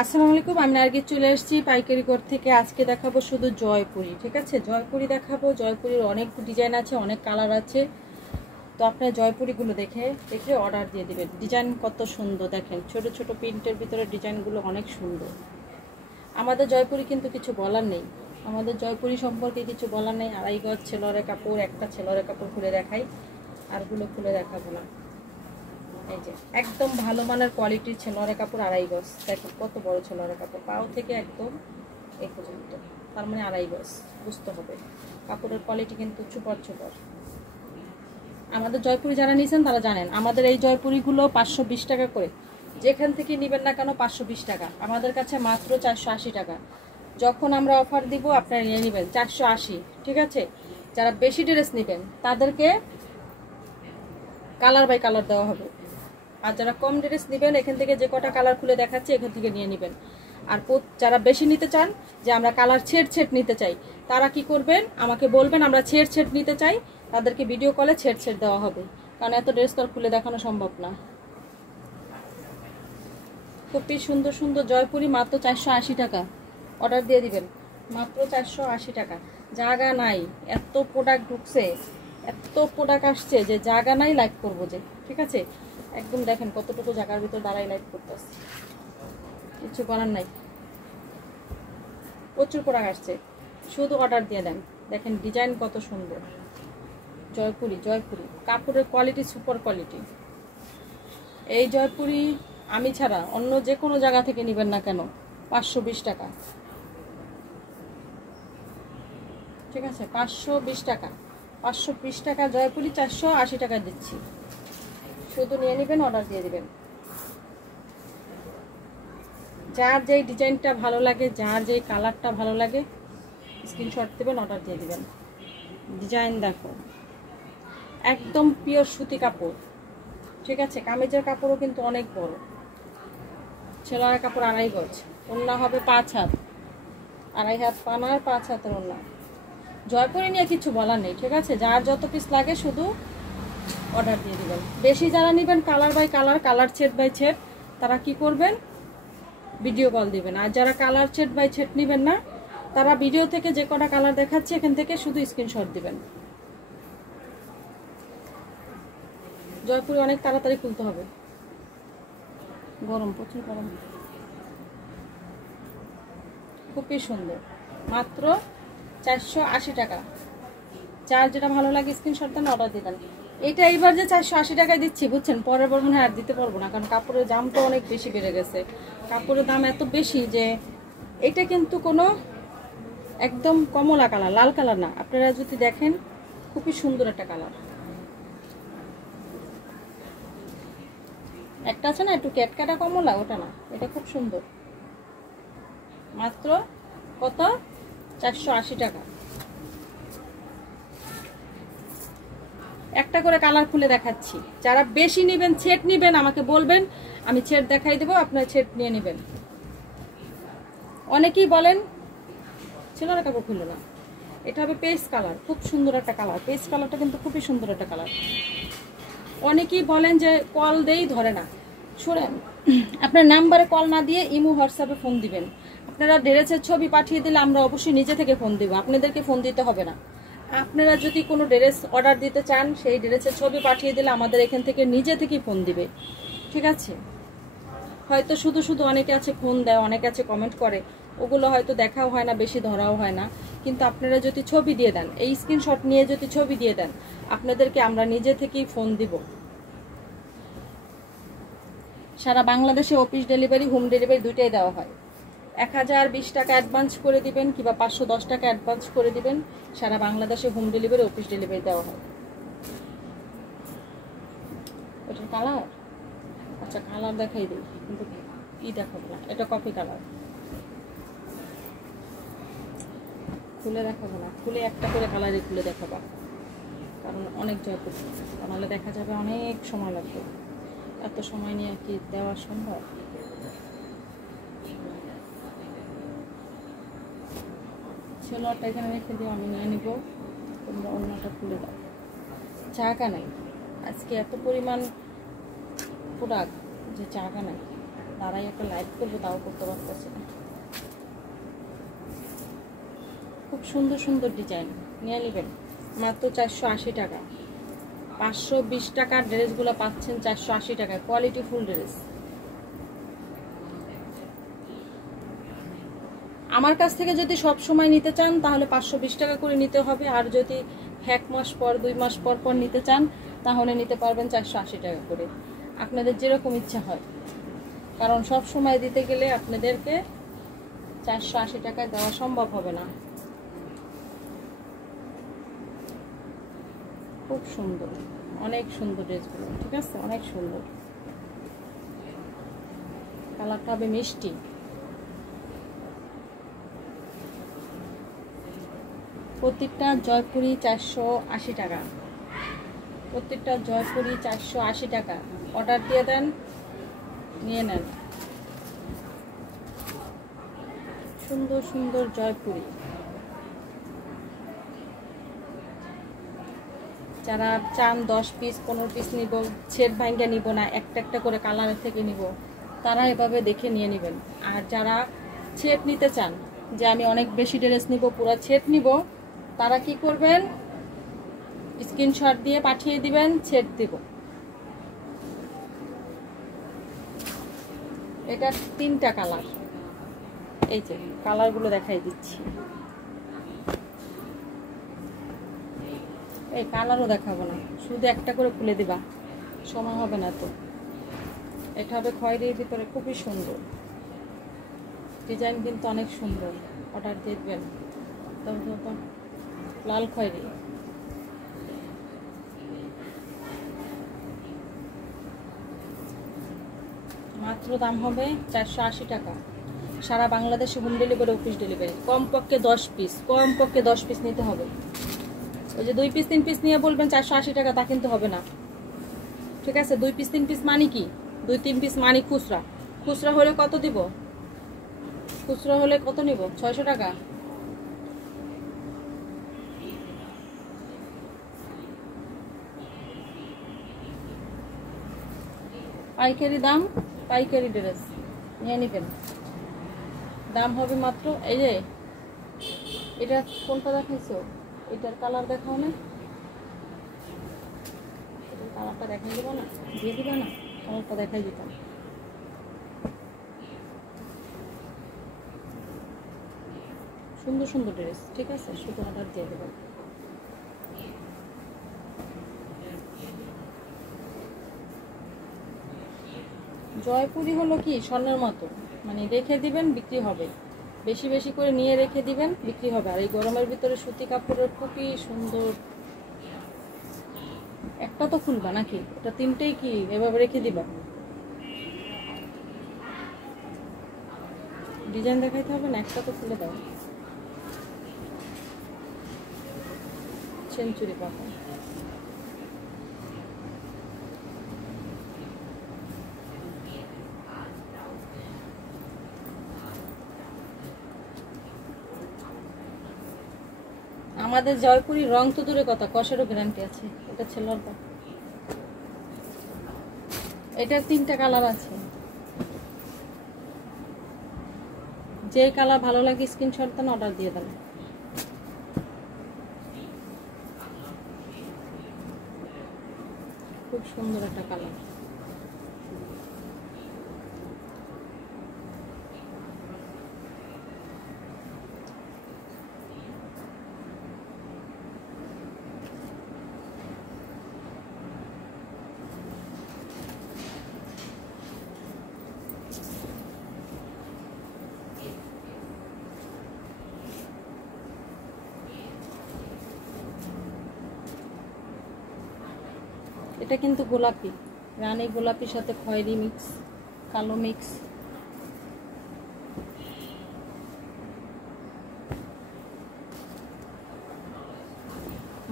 আসসালামু আলাইকুম, আমি নার্গিস চলে এসেছি পাইকারি কোর্ট থেকে। আজকে দেখাবো শুধু জয়পুরি, ঠিক আছে? জয়পুরি দেখাবো। জয়পুরির অনেক ডিজাইন আছে, অনেক কালার আছে। তো আপনার জয়পুরিগুলো দেখে দেখে অর্ডার দিয়ে দিবেন। ডিজাইন কত সুন্দর দেখেন, ছোট ছোট প্রিন্টের ভিতরে ডিজাইনগুলো অনেক সুন্দর। আমাদের জয়পুরি কিন্তু কিছু বলার নেই, আমাদের জয়পুরি সম্পর্কে কিছু বলার নেই। আড়াই গজ ছেলরের কাপড়, একটা ছেলরের কাপড় খুলে দেখাই, আরগুলো খুলে দেখাবো না। এই যে একদম ভালো মানের কোয়ালিটির ছেলরের কাপড়, আড়াই গজ। দেখেন কত বড় ছেলরের কাপড়, পাও থেকে একদম এই পর্যন্ত, তার মানে আড়াই গজ। বুঝতে হবে কাপড়ের কোয়ালিটি কিন্তু সুপার সুপার। আমাদের জয়পুরি যারা নিয়েছেন তারা জানেন, আমাদের এই জয়পুরিগুলো 520 টাকা করে। যেখান থেকে নেবেন না কেন 520 টাকা, আমাদের কাছে মাত্র 480 টাকা। যখন আমরা অফার দিব আপনারা নিয়ে নেবেন 480, ঠিক আছে? যারা বেশি ড্রেস নেবেন তাদেরকে কালার বাই কালার দেওয়া হবে। আর যারা কম ড্রেস নেবেন এখান থেকে যে কটা কালার খুলে দেখাচ্ছে এখান থেকে নিয়ে নেবেন। আর যারা বেশি নিতে চান, যে আমরা কালার ছেট নিতে চাই, তারা কি করবেন, আমাকে বলবেন আমরা ছেট নিতে চাই, তাদেরকে ভিডিও কলে ছেট দেওয়া হবে। কারণ এত ড্রেস তো খুলে দেখানো সম্ভব না। খুবই সুন্দর সুন্দর জয়পুরি, মাত্র 480 টাকা। অর্ডার দিয়ে দিবেন, মাত্র 480 টাকা। জায়গা নাই, এত প্রোডাক্ট ঢুকছে, এত প্রোডাক্ট আসছে যে জায়গা নাই লাইভ করবো যে, ঠিক আছে? একদম দেখেন কতটুকু জায়গার ভিতর দাঁড়াই লাইভ করতেছে, কিছু করার নাই। প্রচুর প্রোডাক্ট আসছে, শুধু অর্ডার দিয়ে দেন। দেখেন ডিজাইন কত সুন্দর। জয়পুরি জয়পুরি কাপড়ের কোয়ালিটি সুপার কোয়ালিটি। এই জয়পুরি আমি ছাড়া অন্য যে কোনো জায়গা থেকে নেবেন না কেন 520 টাকা, ঠিক আছে? 520 টাকা, 520 টাকা জয়পুরি 480 টাকা দিচ্ছি। শুধু নিয়ে নেবেন, অর্ডার দিয়ে দিবেন। যার যেই ডিজাইনটা ভালো লাগে, যার যেই কালারটা ভালো লাগে স্ক্রিনশট দেবেন, অর্ডার দিয়ে দিবেন। ডিজাইন দেখো, একদম পিওর সুতি কাপড়, ঠিক আছে? কামিজের কাপড়ও কিন্তু অনেক বড়। ছেলের কাপড় আড়াই গজ, ওড়না হবে 5 হাত, আড়াই হাত পানার 5 হাতের ওড়না। জয়পুরি নিয়ে কিছু বলার নেই, ঠিক আছে? যার যত পিস লাগে শুধু অর্ডার দিয়ে দিবেন। বেশি যারা নেবেন কালার বাই কালার, কালার ছেট বাই ছেট, তারা কি করবেন, ভিডিও কল দিবেন। আর যারা কালার ছেট বাই ছেট নেবেন না, তারা ভিডিও থেকে যে কটা কালার দেখাচ্ছে এখান থেকে শুধু স্ক্রিনশট দিবেন। জয়পুরি অনেক তাড়াতাড়ি খুলতে হবে, গরম, প্রচুর গরম। খুবই সুন্দর, মাত্র 480 টাকা। যার যেটা ভালো লাগে স্ক্রিনশট দেন, অর্ডার দিয়ে দেন। এটা এইবার যে 480 টাকায় দিচ্ছি, বুঝছেন? পরের বার মনে হয় আর দিতে পারবো না, কারণ কাপড়ের দাম তো অনেক বেশি বেড়ে গেছে। কাপড়ের দাম এত বেশি যে এটা কিন্তু কোনো একদম কমলা কালার, লাল কালার না। আপনারা যদি দেখেন খুবই সুন্দর একটা কালার। একটা আছে না একটু ক্যাটকাটা কমলা, ওটা না, এটা খুব সুন্দর। মাত্র কত? 480 টাকা। একটা করে কালার খুলে দেখাচ্ছি। যারা বেশি নেবেন, ছেট নেবেন, আমাকে বলবেন, আমি ছেট দেখাই দেবো, আপনার ছেট নিয়ে নেবেন। অনেকেই বলেন ছেলেরা কাপড় খুললো না। এটা হবে পেস্ট কালার, খুব সুন্দর একটা কালার। পেস্ট কালারটা কিন্তু খুবই সুন্দর একটা কালার। অনেকেই বলেন যে কল দেই ধরে না। শুনেন, আপনার নাম্বারে কল না দিয়ে ইমো হোয়াটসঅ্যাপে ফোন দিবেন। আপনারা ড্রেসের ছবি পাঠিয়ে দিলে আমরা অবশ্যই নিজে থেকে ফোন দিব, আপনাদেরকে ফোন দিতে হবে না। আপনারা যদি কোনো ড্রেস অর্ডার দিতে চান, সেই ড্রেসের ছবি পাঠিয়ে দিলে আমাদের এখান থেকে নিজে থেকেই ফোন দিবে, ঠিক আছে? হয়তো শুধু শুধু অনেকে আছে ফোন দেয়, অনেকে আছে কমেন্ট করে, ওগুলো হয়তো দেখাও হয় না, বেশি ধরাও হয় না। কিন্তু আপনারা যদি ছবি দিয়ে দেন, এই স্ক্রিনশট নিয়ে যদি ছবি দিয়ে দেন, আপনাদেরকে আমরা নিজে থেকেই ফোন দিব। সারা বাংলাদেশে অফিস ডেলিভারি, হোম ডেলিভারি দুইটাই দেওয়া হয়। 1020 টাকা অ্যাডভান্স করে দিবেন কিংবা 510 টাকা অ্যাডভান্স করে দিবেন। সারা বাংলাদেশে হোম ডেলিভারি, অফিস ডেলিভারি দেওয়া হয়। ওটার কালার, আচ্ছা কালার দেখাই দিই, কিন্তু দেখাবো না। এটা কফি কালার, খুলে দেখাবো না। খুলে একটা করে কালারই খুলে দেখাবো, কারণ অনেক জয়পুর, তাহলে দেখা যাবে অনেক সময় লাগবে। এত সময় নিয়ে কি দেওয়া সম্ভব? ছেলেটা এখানে রেখে দিও, আমি নিয়ে নিব, তোমরা অন্যটা খুলে দাও। জায়গা নাই, আজকে এত পরিমাণ প্রোডাক্ট যে জায়গা নাই। দাঁড়াই একটা লাইভ করবো, তাও করতে পারতেছি না। খুব সুন্দর সুন্দর ডিজাইন, নিয়ে নেবেন মাত্র 480 টাকা। 520 টাকার ড্রেসগুলো পাচ্ছেন 480 টাকায়, কোয়ালিটি ফুল ড্রেস। আমার কাছ থেকে যদি সব সময় নিতে চান তাহলে 520 টাকা করে নিতে হবে, আর যদি 1 মাস পর 2 মাস পর পর নিতে চান তাহলে নিতে পারবেন 480 টাকা করে, আপনাদের যেরকম ইচ্ছা হয়। কারণ সব সময় দিতে গেলে আপনাদেরকে 480 টাকায় দেওয়া সম্ভব হবে না। খুব সুন্দর, অনেক সুন্দর ড্রেসগুলো, ঠিক আছে, অনেক সুন্দর। কালারটা হবে মিষ্টি। প্রত্যেকটা জয়পুরি 480 টাকা, প্রত্যেকটা জয়পুরি 480 টাকা। অর্ডার দিয়ে দেন, নিয়ে নেন। সুন্দর সুন্দর জয়পুরি। যারা চান 10 পিস 15 পিস নিব, ছেদ ভাঙ্গা নিব না, একটা একটা করে কালারের থেকে নিব, তারা এভাবে দেখে নিয়ে নেবেন। আর যারা ছেদ নিতে চান, যে আমি অনেক বেশি ড্রেস নিব, পুরো ছেদ নিব, তারা কি করবেন, স্ক্রিনশট দিয়ে পাঠিয়ে দিবেন, ছেদ দিব। এটা 3টা কালার, এই যে কালারগুলো দেখাই দিচ্ছি। এই কালারও দেখাবো না, শুধু একটা করে খুলে দিবা, সময় হবে না তো। এটা হবে খয়েরির ভিতরে, খুবই সুন্দর ডিজাইন, কিন্তু অনেক সুন্দর। অর্ডার দিবেন। লাল খয়েরি, মাত্র দাম হবে 480 টাকা। সারা বাংলাদেশে হোম ডেলিভারি, অফিস ডেলিভারি। কমপক্ষে 10 পিস, কমপক্ষে 10 পিস নিতে হবে। ওই যে 2 পিস 3 পিস নিয়ে বলবেন 480 টাকা, তা কিন্তু হবে না, ঠিক আছে। 2 পিস 3 পিস মানে কি, 2-3 পিস মানে খুচরা। খুচরা হলে কত দিব, খুচরা হলে কত নিব, 600 টাকা। পাইকারি দাম, পাইকারি ড্রেস নিয়ে নেবেন। দাম হবে মাত্র, এই যে এটা কোনটা দেখাইছো, এটার কালার দেখাও না, কালারটা দেখাই দিব না, দিয়ে দিবা না, কালারটা দেখাই দিতাম। সুন্দর সুন্দর ড্রেস, ঠিক আছে, শুধু অর্ডার দিয়ে দেবেন। জয়পুরি হলো কি স্বর্ণের মতো, মানে রেখে দিবেন বিক্রি হবে, বেশি বেশি করে নিয়ে রেখে দিবেন, বিক্রি হবে। আর এই গরমের ভিতরে সুতি কাপড়ের খুবই সুন্দর। একটা তো খুলবা নাকি, এটা 3টেই কি এভাবে রেখে দিবা? ডিজাইন দেখাইতে হবে না, একটা তো খুলে দাও। সেঞ্চুরি পাতা, আমাদের জয়পুরি রং তো দূরে কথা, কষেরও গ্যারান্টি আছে। এটা ছেলের দাম, এটার 3টা কালার আছে। যে কালার ভালো লাগে স্ক্রিনশট দেন, অর্ডার দিয়ে দেন। খুব সুন্দর একটা কালার। এটা কিন্তু গোলাপি, রানী গোলাপির সাথে খয়েরি মিক্স, কালো মিক্স।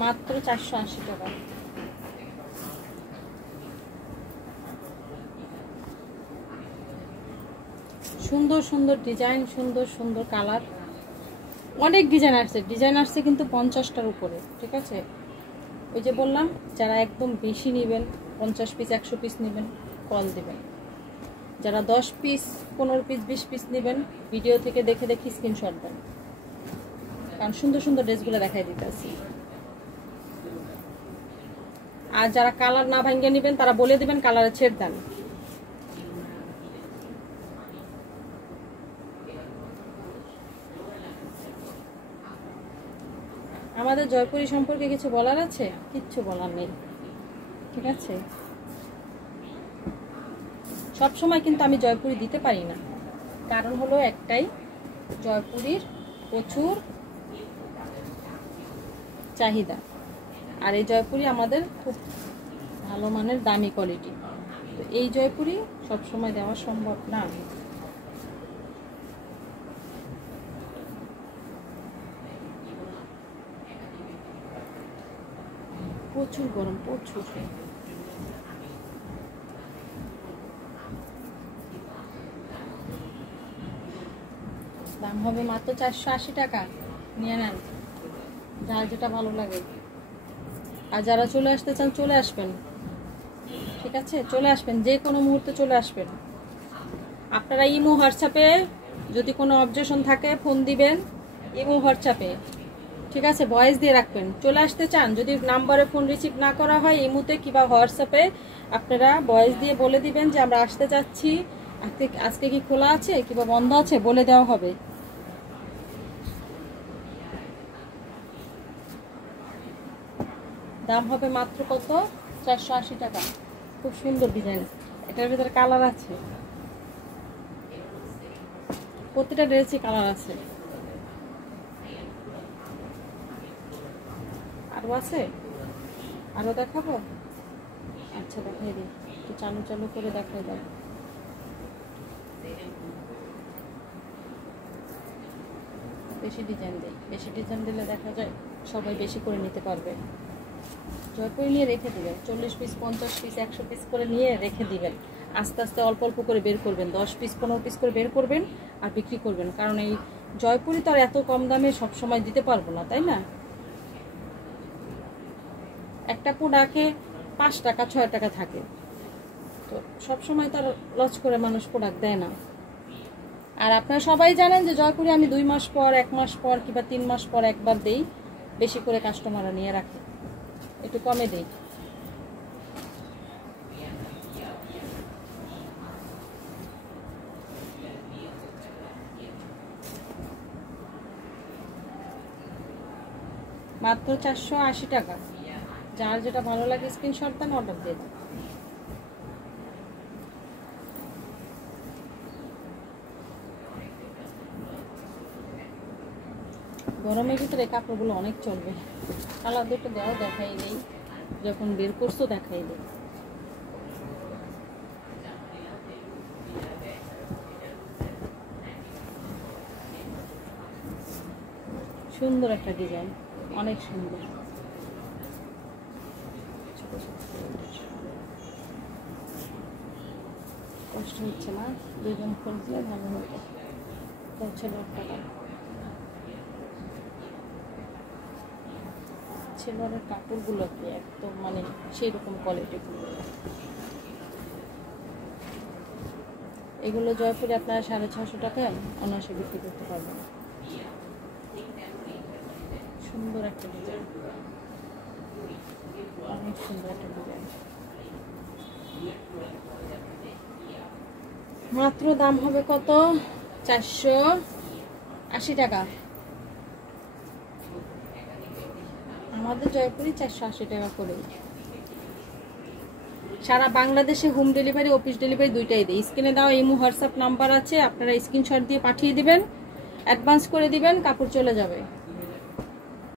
মাত্র 480 টাকা। সুন্দর সুন্দর ডিজাইন, সুন্দর সুন্দর কালার, অনেক ডিজাইন আসছে কিন্তু 50টার উপরে, ঠিক আছে। ওই যে বললাম, যারা একদম বেশি নেবেন, 50 পিস 100 পিস নেবেন, কল দিবেন। যারা 10 পিস 15 পিস 20 পিস নেবেন ভিডিও থেকে দেখে দেখে স্ক্রিনশট দেন, কারণ সুন্দর সুন্দর ড্রেসগুলো দেখাই দিতেছি। আর যারা কালার না ভাঙ্গে নেবেন তারা বলে দিবেন কালারে ছেড় দেন। আমাদের জয়পুরি সম্পর্কে কিছু বলার আছে? কিচ্ছু বলার নেই, ঠিক আছে? সব সময় কিন্তু আমি জয়পুরি দিতে পারি না, কারণ হলো একটাই, জয়পুরির প্রচুর চাহিদা, আর এই জয়পুরি আমাদের খুব ভালো মানের দামি কোয়ালিটি, তো এই জয়পুরি সব সময় দেওয়া সম্ভব না। প্রচুর গরম, প্রচুর। দাম হবে মাত্র 480 টাকা, নিয়ে নেন যার যেটা ভালো লাগে। আর যারা চলে আসতে চান চলে আসবেন, ঠিক আছে? চলে আসবেন, যে কোনো মুহূর্তে চলে আসবেন। আপনারা ইমো হোয়াটসঅ্যাপে যদি কোনো অবজেকশন থাকে ফোন দিবেন, ইমো হোয়াটসঅ্যাপে, ঠিক আছে? ভয়েস দিয়ে রাখবেন। চলে আসতে চান, যদি নাম্বারে ফোন রিসিভ না করা হয় ইমোতে কিংবা হোয়াটসঅ্যাপে আপনারা ভয়েস দিয়ে বলে দিবেন যে আমরা আসতে চাচ্ছি, আজকে কি খোলা আছে কিংবা বন্ধ আছে, বলে দেওয়া হবে। দাম হবে মাত্র কত? 480 টাকা। খুব সুন্দর ডিজাইন, এটার ভিতরে কালার আছে, প্রতিটা ড্রেসে কালার আছে। আরো আছে? আরো দেখাবো? আচ্ছা দেখাই দিই, একটু চালু চালু করে দেখাই দাও। বেশি ডিজাইন দিই, বেশি ডিজাইন দিলে দেখা যায় সবাই বেশি করে নিতে পারবে। জয়পুরি নিয়ে রেখে দিবেন, 40 পিস 50 পিস 100 পিস করে নিয়ে রেখে দিবেন। আস্তে আস্তে অল্প অল্প করে বের করবেন, 10 পিস 15 পিস করে বের করবেন আর বিক্রি করবেন, কারণ এই জয়পুরি তো আর এত কম দামে সব সময় দিতে পারবো না, তাই না? একটা প্রোডাক্টে 5 টাকা 6 টাকা থাকে, তো সব সময় তো আর লস করে মানুষ প্রোডাক্ট দেয় না। আর আপনারা সবাই জানেন যে জয়পুরি আমি 2 মাস পর 1 মাস পর কিংবা 3 মাস পর একবার দেই, বেশি করে কাস্টমাররা নিয়ে রাখে, একটু কমে দেই। মাত্র 480 টাকা, যার যেটা ভালো লাগে স্ক্রিনশট দেন, অর্ডার দিয়ে দেন। গরমের ভিতরে কাপড়গুলো অনেক চলবে। কালার দুটো দেওয়া দেখাই নেই, যখন বের করছো দেখাই নেই। সুন্দর একটা ডিজাইন, অনেক সুন্দর। কষ্ট হচ্ছে না, দুজন ফোন দিয়ে ভালো হতো। ছেলের কাপড়গুলো কি একদম মানে সেই রকম কোয়ালিটি। এগুলো জয়পুরে আপনারা 650 টাকায় অনায়াসে বিক্রি করতে পারবেন। সুন্দর একটা ডিজাইন, অনেক সুন্দর একটা ডিজাইন। মাত্র দাম হবে কত? 480 টাকা। আমাদের জয়পুরি 480 টাকা করে। সারা বাংলাদেশে হোম ডেলিভারি, অফিস ডেলিভারি দুইটাই দেয়। স্ক্রিনে দেওয়া ইমো হোয়াটসঅ্যাপ নাম্বার আছে, আপনারা স্ক্রিনশট দিয়ে পাঠিয়ে দিবেন, অ্যাডভান্স করে দিবেন, কাপড় চলে যাবে।